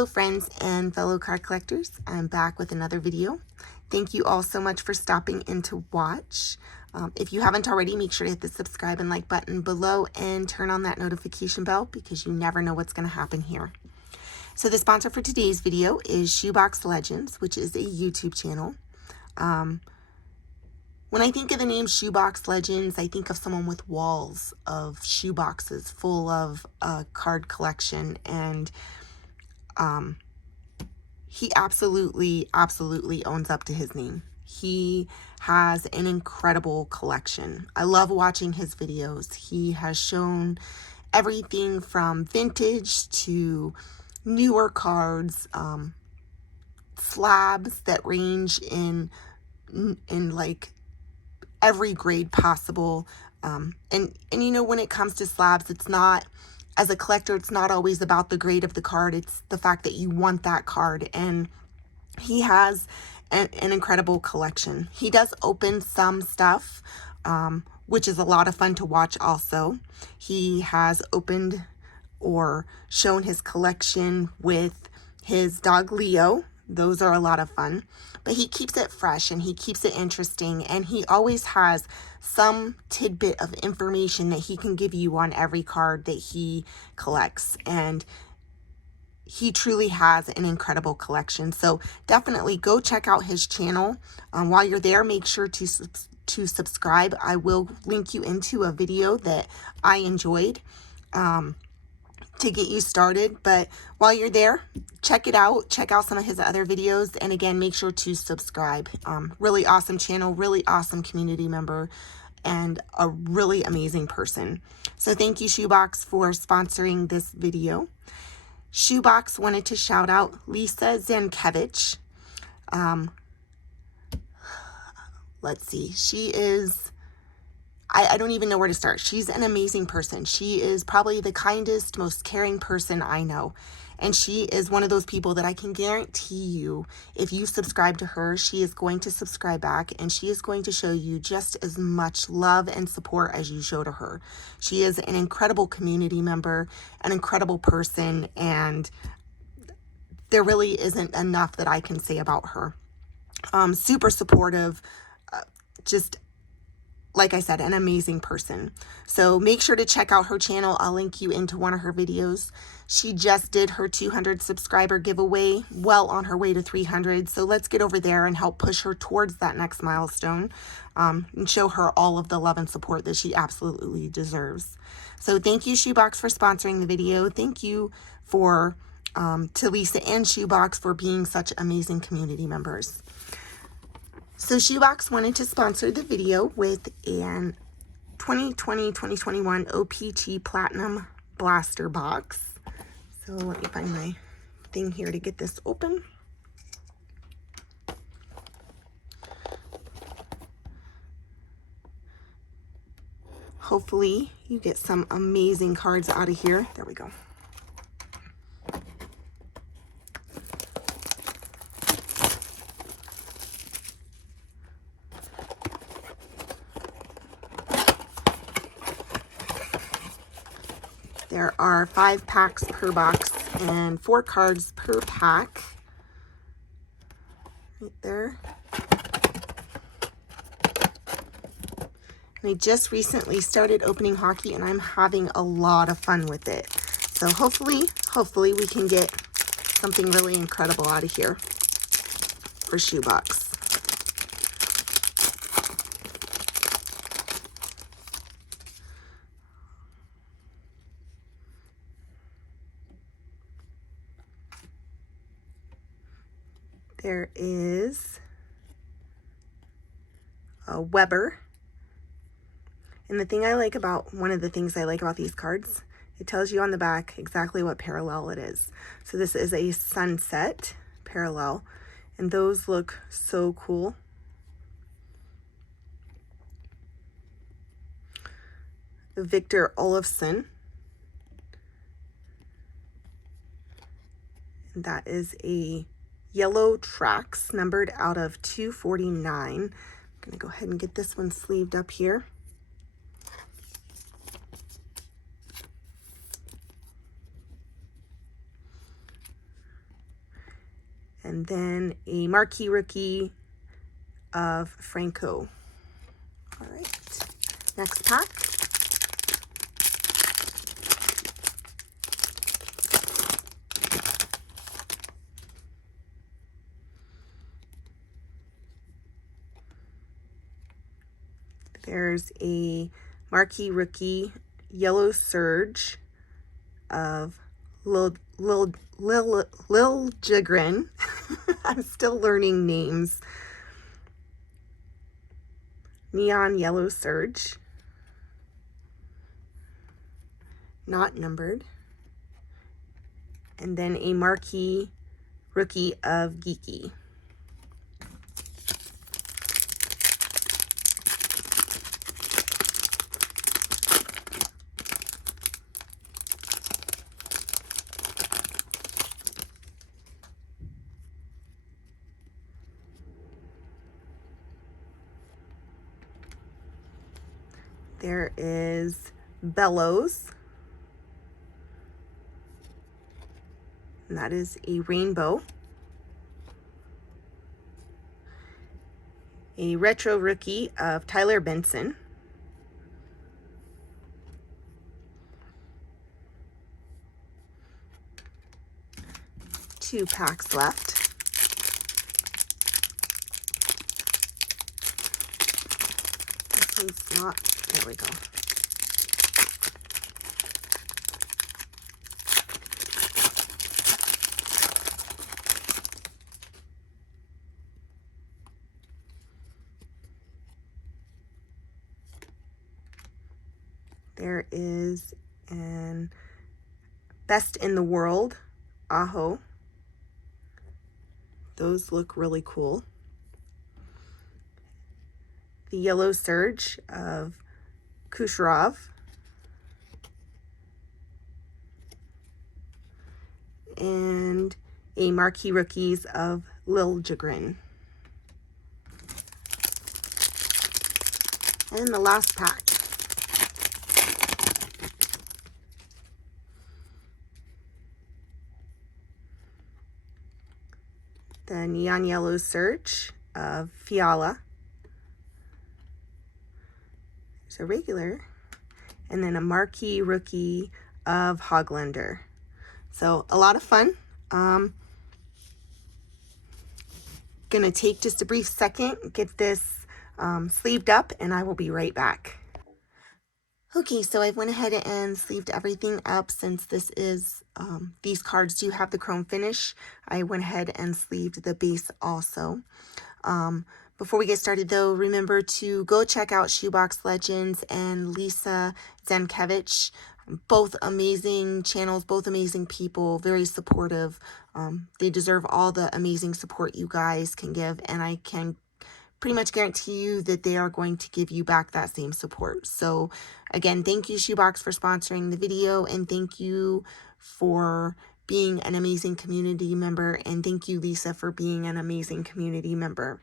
Hello friends and fellow card collectors, I'm back with another video. Thank you all so much for stopping in to watch. If you haven't already, make sure to hit the subscribe and like button below and turn on that notification bell because you never know what's going to happen here. So the sponsor for today's video is Shoebox Legends, which is a YouTube channel. When I think of the name Shoebox Legends, I think of someone with walls of shoeboxes full of a card collection, and he absolutely owns up to his name. He has an incredible collection. I love watching his videos. He has shown everything from vintage to newer cards, slabs that range in like every grade possible. And you know, when it comes to slabs, it's not, as a collector, it's not always about the grade of the card. It's the fact that you want that card. And he has an incredible collection. He does open some stuff, which is a lot of fun to watch also. He has opened or shown his collection with his dog Leo. Those are a lot of fun. But he keeps it fresh and he keeps it interesting, and he always has some tidbit of information that he can give you on every card that he collects. And he truly has an incredible collection. So definitely go check out his channel. While you're there, make sure to subscribe. I will link you into a video that I enjoyed to get you started. But while you're there, check it out. Check out some of his other videos. And again, make sure to subscribe. Really awesome channel, really awesome community member, and a really amazing person. So thank you, Shoebox, for sponsoring this video. Shoebox wanted to shout out Lisa Zankevich. Let's see. She is, I don't even know where to start. She's an amazing person. She is probably the kindest, most caring person I know. And she is one of those people that I can guarantee you, if you subscribe to her, she is going to subscribe back, and she is going to show you just as much love and support as you show to her. She is an incredible community member, an incredible person, and there really isn't enough that I can say about her. Super supportive, just like I said, an amazing person. So make sure to check out her channel. I'll link you into one of her videos. She just did her 200 subscriber giveaway, well on her way to 300. So let's get over there and help push her towards that next milestone, and show her all of the love and support that she absolutely deserves. So thank you, Shoebox, for sponsoring the video. Thank you for to Lisa and Shoebox for being such amazing community members. So Shoebox wanted to sponsor the video with an 2020-2021 O-Pee-Chee Platinum Blaster Box. So let me find my thing here to get this open. Hopefully you get some amazing cards out of here. There we go. There are 5 packs per box and 4 cards per pack. Right there. And I just recently started opening hockey, and I'm having a lot of fun with it. So hopefully we can get something really incredible out of here for Shoebox. There is a Weber. And the thing I like about, one of the things I like about these cards, it tells you on the back exactly what parallel it is. So this is a sunset parallel, and those look so cool. Victor Olofsson. And that is a yellow Traxx, numbered out of 249. I'm going to go ahead and get this one sleeved up here. and then a marquee rookie of Franco. All right, next pack. There's a marquee rookie yellow surge of Lil Jigrin. I'm still learning names. Neon yellow surge, not numbered. And then a marquee rookie of Geeky. There is Bellows, and that is a rainbow. A retro rookie of Tyler Benson. Two packs left. This one's not, there we go. There is an Best in the World, Aho. Those look really cool. The Yellow Surge of Kucherov. And a Marquee Rookies of Lil Jigrin. And the last pack. The Neon Yellow Surge of Fiala. There's a regular. And then a Marquee Rookie of Hoglander. So a lot of fun. Gonna take just a brief second, get this sleeved up, and I will be right back. Okay, so I went ahead and sleeved everything up since this is, these cards do have the chrome finish. I went ahead and sleeved the base also. Before we get started though, remember to go check out Shoebox Legends and Lisa Zankevich. Both amazing channels, both amazing people, very supportive. They deserve all the amazing support you guys can give, and I can pretty much guarantee you that they are going to give you back that same support. So again, thank you Shoebox for sponsoring the video, and thank you for being an amazing community member, and thank you Lisa for being an amazing community member.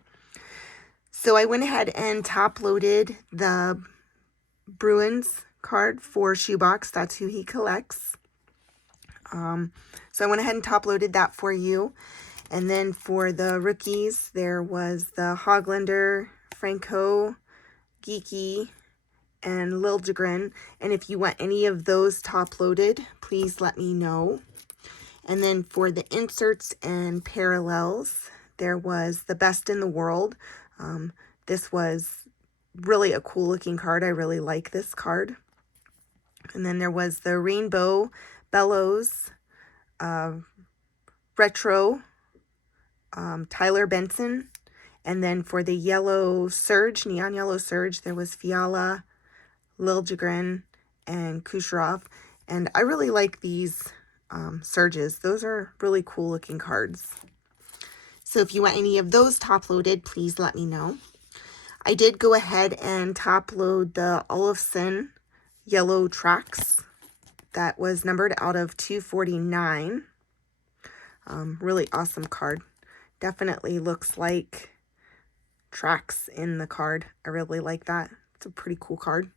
So I went ahead and top loaded the Bruins card for Shoebox. That's who he collects. So I went ahead and top loaded that for you. And then for the rookies, there was the Hoglander, Franco, Geeky, and Lil Jigrin. And if you want any of those top loaded, please let me know. And then for the inserts and parallels, there was the Best in the World. This was really a cool looking card. I really like this card. And then there was the Rainbow Bellows, Retro, Tyler Benson. And then for the Yellow Surge, Neon Yellow Surge, there was Fiala, Lil Jigrin, and Kucherov. And I really like these surges. Those are really cool looking cards. So if you want any of those top loaded, please let me know. I did go ahead and top load the Olafson Yellow Traxx. That was numbered out of 249. Really awesome card. Definitely looks like Traxx in the card. I really like that. It's a pretty cool card.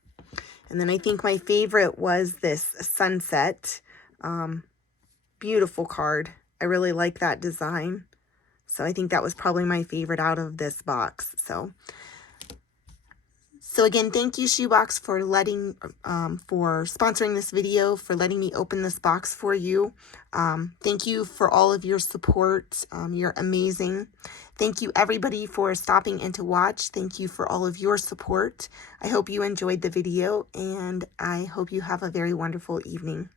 And then I think my favorite was this Sunset. Beautiful card. I really like that design. So I think that was probably my favorite out of this box. So again, thank you, Shoebox, for for sponsoring this video, for letting me open this box for you. Thank you for all of your support. You're amazing. Thank you, everybody, for stopping in to watch. Thank you for all of your support. I hope you enjoyed the video, and I hope you have a very wonderful evening.